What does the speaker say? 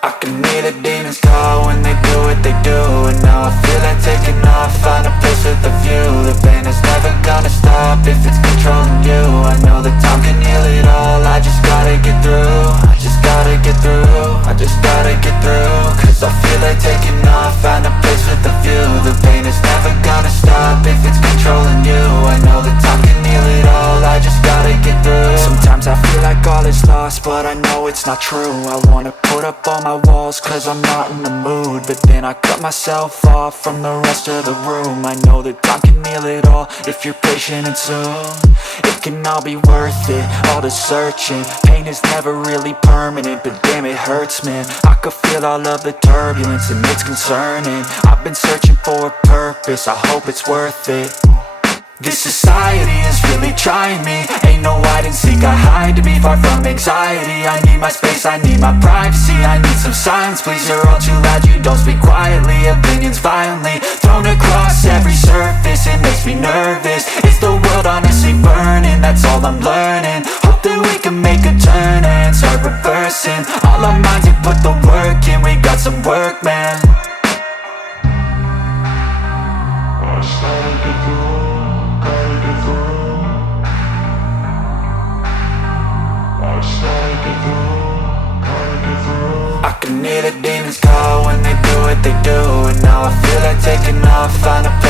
I can hear the demons call when they do what they do. And now I feel like taking off, find a place with a view. The pain is never gonna stop if it's controlling you. I know that time can heal it all, I just gotta get through. I just gotta get through, I just gotta get through. Cause I feel like taking off, find a place with a view. The pain is never gonna stop if it's controlling you. I know that time can heal it all, I just gotta get through. Sometimes I feel like all is lost, but I know it's not true. I wanna put up all my walls cause I'm not in the mood, but then I cut myself off from the rest of the room. I know that time can heal it all if you're patient, and soon it can all be worth it, all the searching. Pain is never really permanent, but damn it hurts, man. I could feel all of the turbulence and it's concerning. I've been searching for a purpose, I hope it's worth it. This society is really trying me. Ain't no hide and seek, I hide to be far from anxiety. I need my space, I need my privacy. I need some silence, please, you're all too loud. You don't speak quietly, opinions violently thrown across every surface. It makes me nervous, is the world honestly burning? That's all I'm learning. Hope that we can make a turn and start reversing. All our minds have put the work in, we got some work, man. I started to grow. I can hear the demons call when they do what they do. And now I feel like taking off, find a place